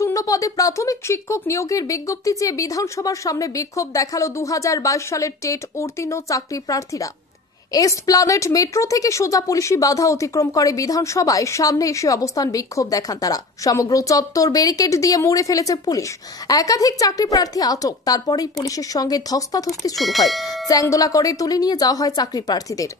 শূন্য পদে প্রাথমিক শিক্ষক নিয়োগের বিজ্ঞপ্তি চেয়ে বিধানসভার সামনে বিক্ষোভ দেখালো 2022 সালের টেট উত্তীর্ণ চাকরি প্রার্থীরা। এসপ্লানেড মেট্রো থেকে সোজা পুলিশি বাধা অতিক্রম করে বিধানসভায় সামনে এসে অবস্থান বিক্ষোভ দেখান তারা। সমগ্র চত্বর ব্যারিকেড দিয়ে মুড়ে ফেলেছে পুলিশ। একাধিক চাকরি প্রার্থী আটক। তারপরেই পুলিশের সঙ্গে ধস্তাধস্তি শুরু হয়। চ্যাংদোলা করে তুলে নিয়ে যাওয়া হয় চাকরি প্রার্থীদের।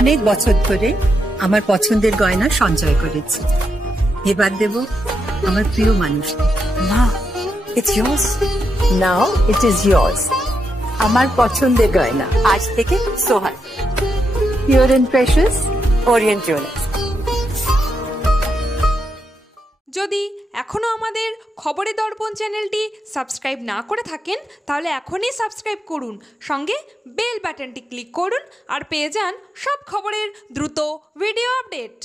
অনেক বছর ধরে আমার পছন্দের গয়না সঞ্চয় করেছি। এবার দেব আমার প্রিয় মানুষ। না, it's yours. Now it is yours. আমার পছন্দের গয়না আজ থেকে Sohan, pure and precious, Orient Jewellers. যদি এখনও আমাদের খবরের দর্পণ চ্যানেলটি সাবস্ক্রাইব না করে থাকেন তাহলে এখনই সাবস্ক্রাইব করুন, সঙ্গে বেল বাটনটি ক্লিক করুন আর পেয়ে যান সব খবরের দ্রুত ভিডিও আপডেট।